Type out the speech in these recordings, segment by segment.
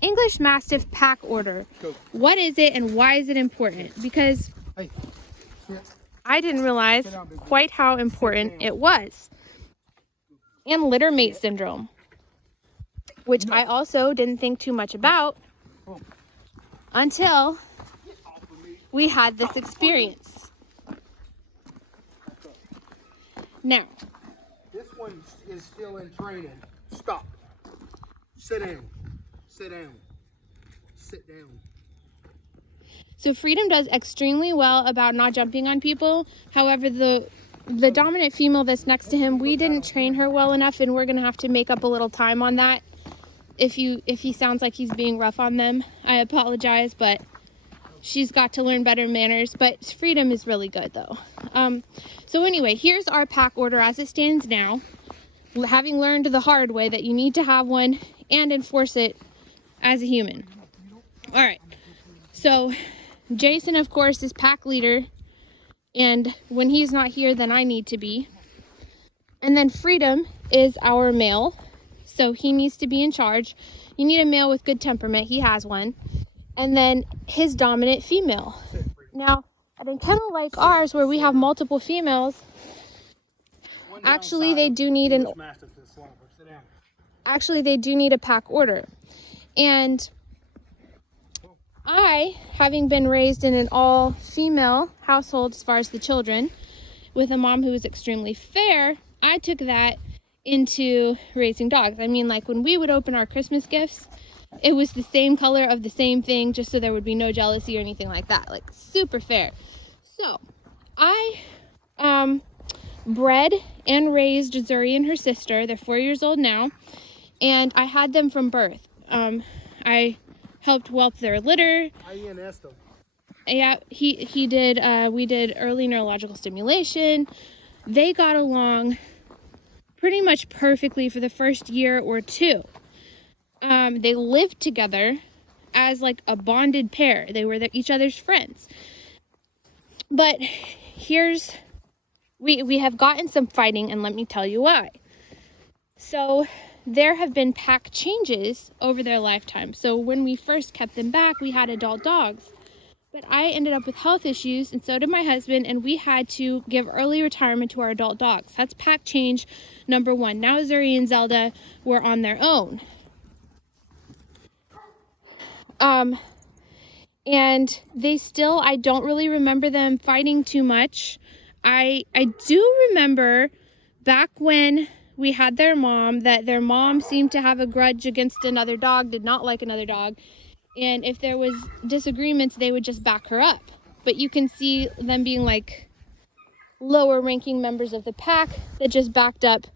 English Mastiff pack order. What is it and why is it important? Because I didn't realize quite how important it was. And littermate syndrome, which I also didn't think too much about until we had this experience. Now, this one is still in training. Stop. Sit down. Sit down. Sit down. So Freedom does extremely well about not jumping on people. However, the dominant female that's next to him, we didn't train her well enough, and we're gonna have to make up a little time on that. If he sounds like he's being rough on them, I apologize, but she's got to learn better manners. But Freedom is really good though. So anyway, here's our pack order as it stands now, having learned the hard way that you need to have one and enforce it as a human. All right, so Jason, of course, is pack leader, and when he's not here, then I need to be. And then Freedom is our male, so he needs to be in charge. You need a male with good temperament. He has one. And then his dominant female. Now, at a kennel like ours, where we have multiple females, actually they do need a pack order. And I, having been raised in an all-female household as far as the children, with a mom who was extremely fair, I took that into raising dogs. I mean, like when we would open our Christmas gifts, it was the same color of the same thing, just so there would be no jealousy or anything like that. Like super fair. So I bred and raised Zuri and her sister. They're 4 years old now, and I had them from birth. I helped whelp their litter. INS'd them. Yeah, he did. We did early neurological stimulation. They got along pretty much perfectly for the first year or two. They lived together as like a bonded pair. They were each other's friends. But we have gotten some fighting, and let me tell you why. So there have been pack changes over their lifetime. So when we first kept them back, we had adult dogs. But I ended up with health issues, and so did my husband, and we had to give early retirement to our adult dogs. That's pack change number one. Now Zuri and Zelda were on their own. And they still, I don't really remember them fighting too much. I do remember back when we had their mom, that their mom seemed to have a grudge against another dog, did not like another dog. And if there was disagreements, they would just back her up. But you can see them being like lower ranking members of the pack that just backed up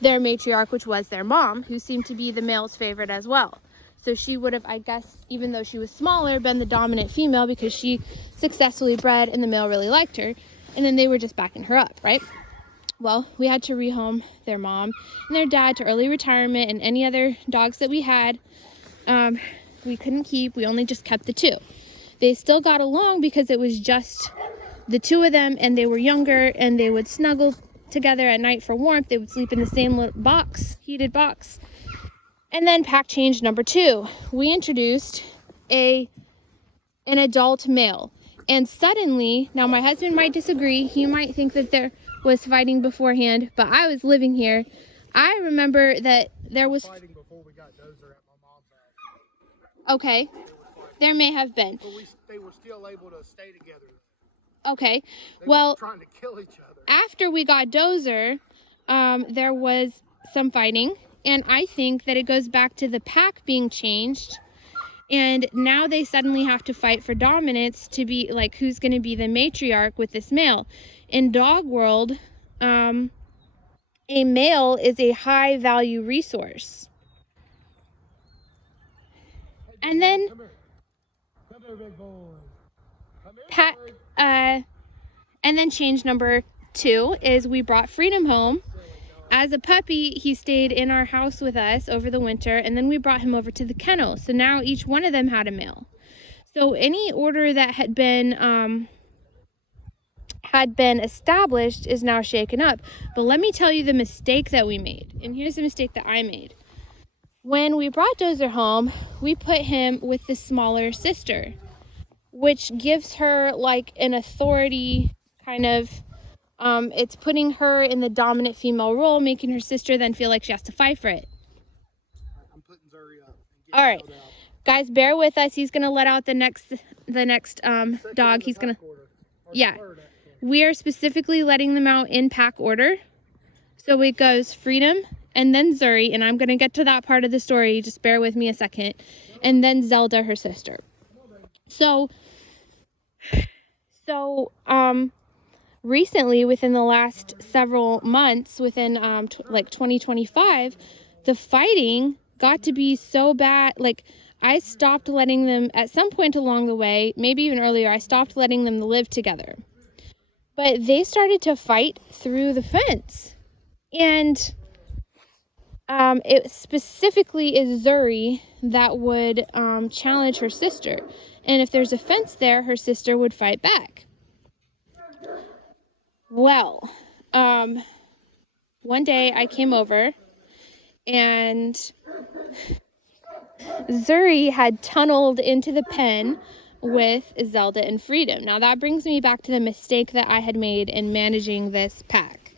their matriarch, which was their mom, who seemed to be the male's favorite as well. So she would have, I guess, even though she was smaller, been the dominant female because she successfully bred and the male really liked her. And then they were just backing her up, right? Well, we had to rehome their mom and their dad to early retirement, and any other dogs that we had, we couldn't keep. We only just kept the two. They still got along because it was just the two of them, and they were younger, and they would snuggle together at night for warmth. They would sleep in the same little box, heated box. And then pack change number two, we introduced an adult male. And suddenly, now my husband might disagree. He might think that there was fighting beforehand, but I was living here. I remember that there was fighting before we got Dozer at my mom's house. Okay, there may have been. But they were still able to stay together. Okay, They well, were trying to kill each other. After we got Dozer, there was some fighting, and I think that it goes back to the pack being changed, and now they suddenly have to fight for dominance to be like who's going to be the matriarch with this male. In dog world, a male is a high value resource. And then Come here, big boy. Come here, and then change number two is we brought Freedom home. As a puppy, he stayed in our house with us over the winter, and then we brought him over to the kennel. So now each one of them had a male. So any order that had been established is now shaken up. But let me tell you the mistake that we made. And here's the mistake that I made. When we brought Dozer home, we put him with the smaller sister, which gives her like an authority kind of, it's putting her in the dominant female role, making her sister then feel like she has to fight for it. I'm putting Zuri up. All right, guys, bear with us. He's gonna let out the next dog. He's gonna, yeah. We are specifically letting them out in pack order. So it goes Freedom, and then Zuri, and I'm gonna get to that part of the story. Just bear with me a second. And then Zelda, her sister. So recently, within the last several months, within like 2025, the fighting got to be so bad. Like, I stopped letting them, at some point along the way, maybe even earlier, I stopped letting them live together. But they started to fight through the fence. And it specifically is Zuri that would challenge her sister. And if there's a fence there, her sister would fight back. Well, one day I came over and Zuri had tunneled into the pen with Zelda and Freedom. Now that brings me back to the mistake that I had made in managing this pack.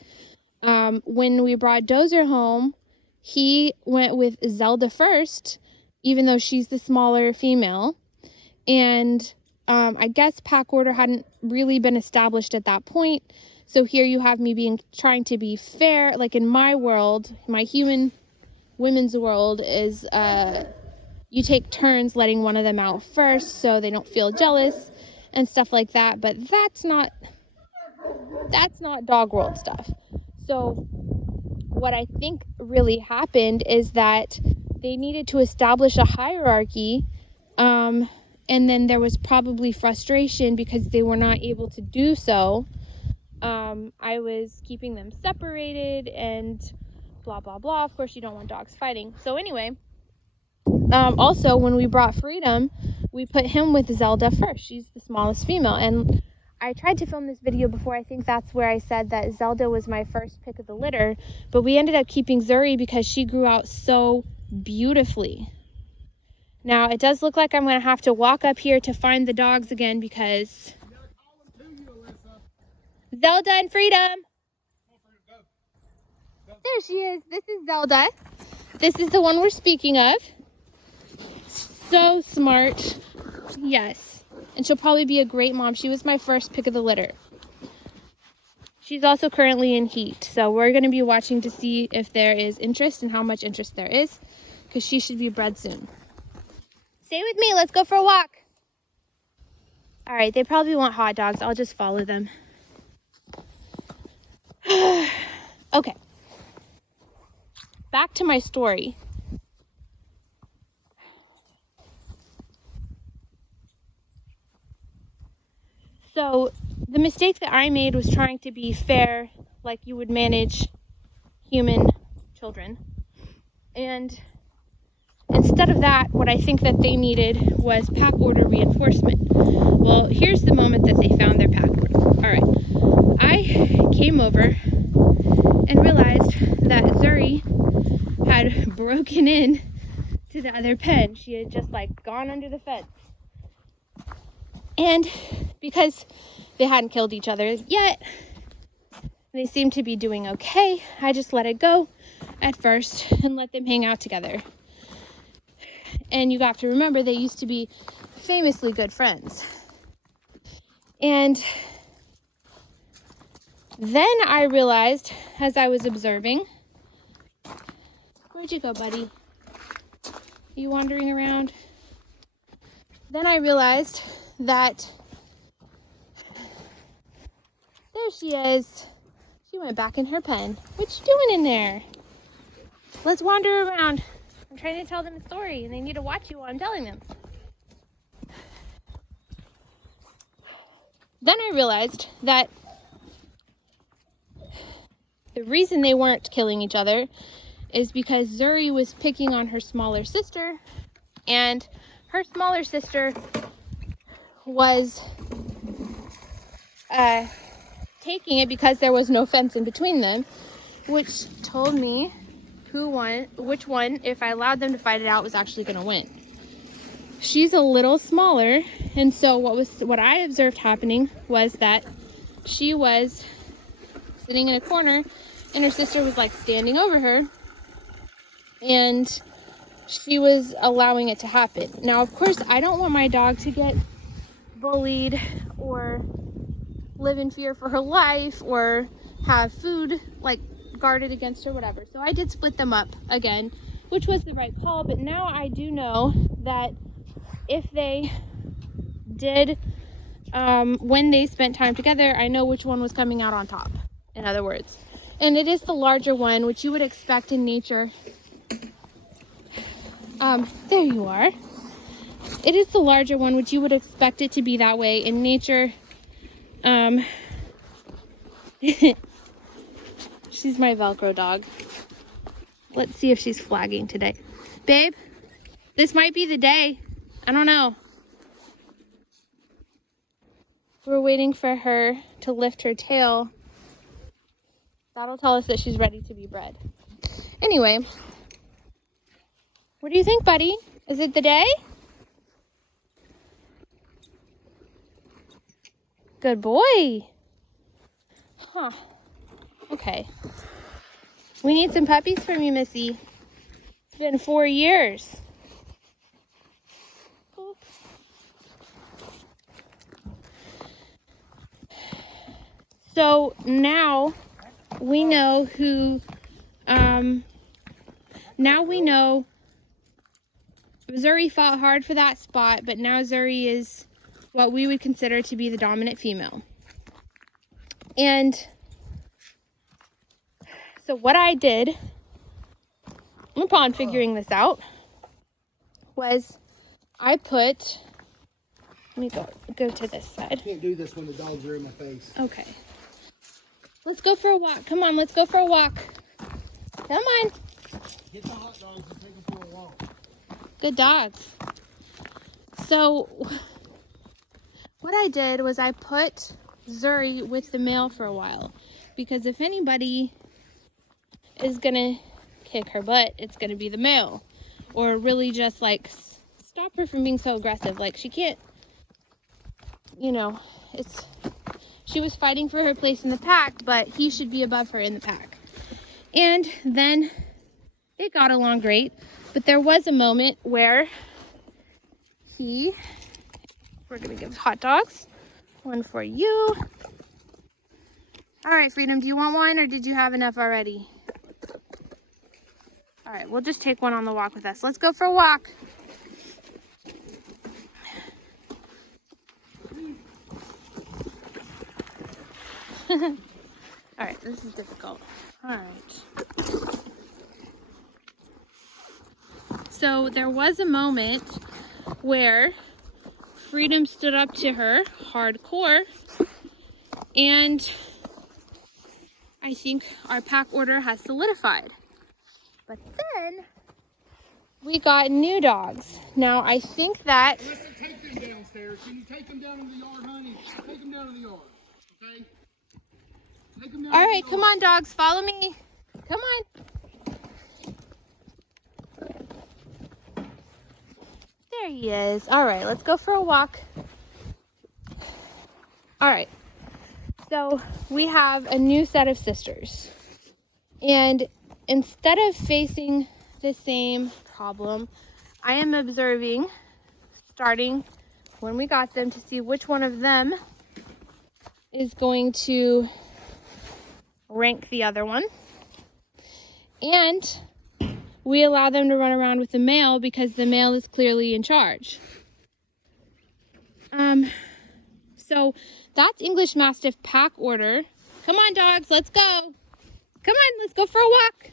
When we brought Dozer home, he went with Zelda first, even though she's the smaller female. And I guess pack order hadn't really been established at that point. So here you have me trying to be fair. Like in my world, my human women's world is you take turns letting one of them out first so they don't feel jealous and stuff like that. But that's not dog world stuff. So what I think really happened is that they needed to establish a hierarchy, and then there was probably frustration because they were not able to do so. I was keeping them separated and blah, blah, blah. Of course, you don't want dogs fighting. So anyway, also when we brought Freedom, we put him with Zelda first. She's the smallest female. And I tried to film this video before. I think that's where I said that Zelda was my first pick of the litter, but we ended up keeping Zuri because she grew out so beautifully. Now, it does look like I'm going to have to walk up here to find the dogs again because Zelda and Freedom. There she is. This is Zelda. This is the one we're speaking of. So smart. Yes. And she'll probably be a great mom. She was my first pick of the litter. She's also currently in heat. So we're going to be watching to see if there is interest and how much interest there is, because she should be bred soon. Stay with me. Let's go for a walk. All right. They probably want hot dogs. I'll just follow them. Okay. Back to my story. So the mistake that I made was trying to be fair, like you would manage human children. And instead of that, what I think that they needed was pack order reinforcement. Well, here's the moment that they found their pack order. All right. I came over and realized that Zuri had broken in to the other pen. She had just like gone under the fence. And because they hadn't killed each other yet, they seemed to be doing okay, I just let it go at first and let them hang out together. And you have to remember, they used to be famously good friends. And then I realized, as I was observing, where'd you go, buddy? Are you wandering around? Then I realized that there she is. She went back in her pen. What you doing in there? Let's wander around. I'm trying to tell them a story and they need to watch you while I'm telling them. Then I realized that the reason they weren't killing each other is because Zuri was picking on her smaller sister, and her smaller sister was taking it because there was no fence in between them, which told me which one, if I allowed them to fight it out, was actually going to win. She's a little smaller, and so what I observed happening was that she was sitting in a corner and her sister was like standing over her, and she was allowing it to happen. Now, of course, I don't want my dog to get bullied or live in fear for her life or have food like guarded against her, whatever. So I did split them up again, which was the right call. But now I do know that if they did, when they spent time together, I know which one was coming out on top, in other words. And it is the larger one, which you would expect in nature. There you are. It is the larger one, which you would expect it to be that way in nature. She's my Velcro dog. Let's see if she's flagging today. Babe, this might be the day. I don't know. We're waiting for her to lift her tail. That'll tell us that she's ready to be bred. Anyway, what do you think, buddy? Is it the day? Good boy. Huh. Okay. We need some puppies from you, Missy. It's been 4 years. So now we know who, now we know Zuri fought hard for that spot, but now Zuri is what we would consider to be the dominant female. And so what I did upon figuring this out was I put, let me go to this side. I can't do this when the dogs are in my face. Okay. Let's go for a walk. Come on, let's go for a walk. Come on. Get the hot dogs and take them for a walk. Good dogs. So what I did was I put Zuri with the male for a while, because if anybody is gonna kick her butt, it's gonna be the male, or really just like stop her from being so aggressive. Like she can't, you know, she was fighting for her place in the pack, but he should be above her in the pack. And then they got along great, but there was a moment where we're gonna give hot dogs. One for you. All right, Freedom, do you want one, or did you have enough already? All right, we'll just take one on the walk with us. Let's go for a walk. All right, this is difficult. All right. So there was a moment where Freedom stood up to her hardcore, and I think our pack order has solidified. But then we got new dogs. Now I think that... Listen, take them downstairs. Can you take them down in the yard, honey? Take them down in the yard, okay? Take them down. All right, come on, dogs, follow me. Come on. There he is. All right, let's go for a walk. All right, so we have a new set of sisters. And instead of facing the same problem, I am observing, starting when we got them, to see which one of them is going to rank the other one. And we allow them to run around with the male because the male is clearly in charge. So that's English Mastiff pack order. Come on, dogs, let's go. Come on, let's go for a walk.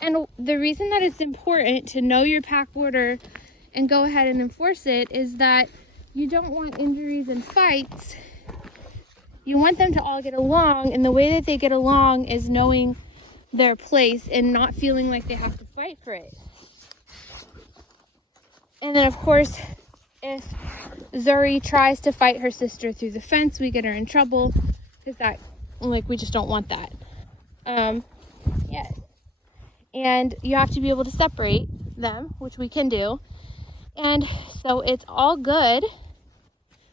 And the reason that it's important to know your pack order and go ahead and enforce it is that you don't want injuries and fights. You want them to all get along, and the way that they get along is knowing their place and not feeling like they have to fight for it. And then, of course, if Zuri tries to fight her sister through the fence, we get her in trouble, because that, like, we just don't want that. Yes. and you have to be able to separate them, which we can do. And so it's all good,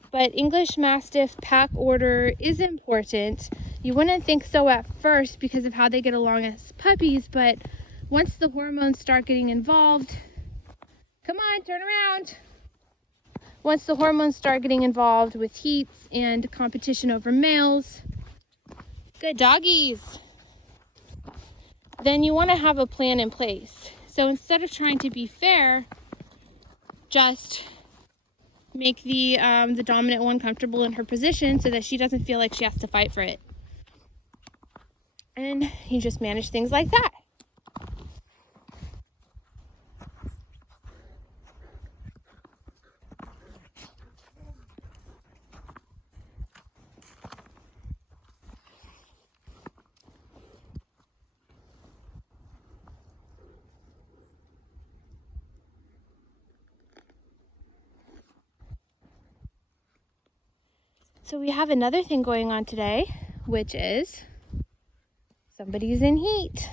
but English Mastiff pack order is important. You wouldn't think so at first because of how they get along as puppies, but once the hormones start getting involved, come on, turn around. Once the hormones start getting involved with heats and competition over males, good doggies, then you want to have a plan in place. So instead of trying to be fair, just make the dominant one comfortable in her position so that she doesn't feel like she has to fight for it. And you just manage things like that. So we have another thing going on today, which is somebody's in heat.